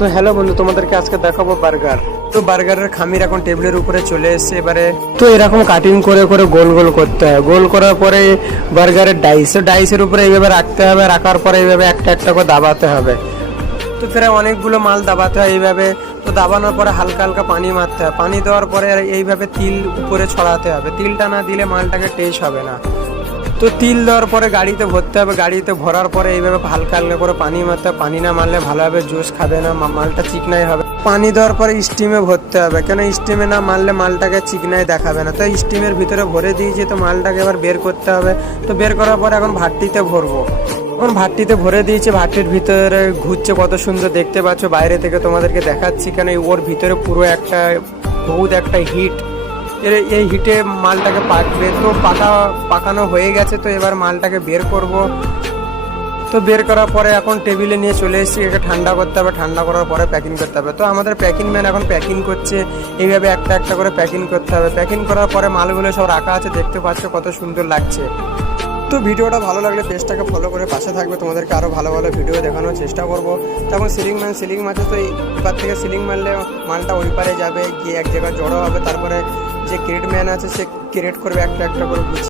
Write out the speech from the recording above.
তো হ্যালো বন্ধু, তোমাদেরকে আজকে দেখাবো বার্গার। তো বার্গারের খামির এখন টেবিলের উপরে চলে এসেছে। এবারে তো এরকম কাটিং করে করে গোল গোল করতে হয়। গোল করার পরে বার্গারের ডাইসের উপরে এইভাবে রাখতে হবে। রাখার পরে এইভাবে একটা একটা করে দাবাতে হবে। তো প্রায় অনেকগুলো মাল দাবাতে হয় এইভাবে। তো দাবানোর পরে হালকা হালকা পানি মারতে হয়। পানি দেওয়ার পরে এইভাবে তিল উপরে ছড়াতে হবে। তিলটা না দিলে মালটাকে টেস্ট হবে না। তো তিল দেওয়ার পরে গাড়িতে ভরতে হবে। গাড়িতে ভরার পরে এইভাবে হালকা হালকা করে পানি মারতে হবে। পানি না মারলে ভালোভাবে জুস খাবে না, মালটা চিকনাই হবে। পানি দেওয়ার পরে স্টিমে ভরতে হবে, কেন স্টিমে না মারলে মালটাকে চিকনাই দেখাবে না। তো স্টিমের ভিতরে ভরে দিয়েছি, তো মালটাকে এবার বের করতে হবে। তো বের করার পরে এখন ভাট্টিতে ভরবো। এখন ভাট্টিতে ভরে দিয়েছি। ভাট্টির ভিতরে ঘুরছে, কত সুন্দর দেখতে পাচ্ছ। বাইরে থেকে তোমাদেরকে দেখাচ্ছি, কেন ওর ভিতরে পুরো একটা বহুত একটা হিট। এই হিটে মালটাকে পাকবে। তো পাকানো হয়ে গেছে। তো এবার মালটাকে বের করব। তো বের করার পরে এখন টেবিলে নিয়ে চলে এসেছি। একে ঠান্ডা করতে হবে। ঠান্ডা করার পরে প্যাকিং করতে হবে। তো আমাদের প্যাকিং ম্যান এখন প্যাকিং করছে। এইভাবে একটা একটা করে প্যাকিং করতে হবে। প্যাকিং করার পরে মালগুলো সব রাখা আছে, দেখতে পাচ্ছ কত সুন্দর লাগছে। তো ভিডিওটা ভালো লাগলে পেজটাকে ফলো করে পাশে থাকবে। তোমাদেরকে আরও ভালো ভালো ভিডিও দেখানোর চেষ্টা করবো। তখন সিলিং মারছে। তো এবার থেকে সিলিং মারলে মালটা ওই পারে যাবে, গিয়ে এক জায়গায় জড়ো হবে। তারপরে যে ক্রেট ম্যান আছে সে ক্রেট করবে একটা একটা করে।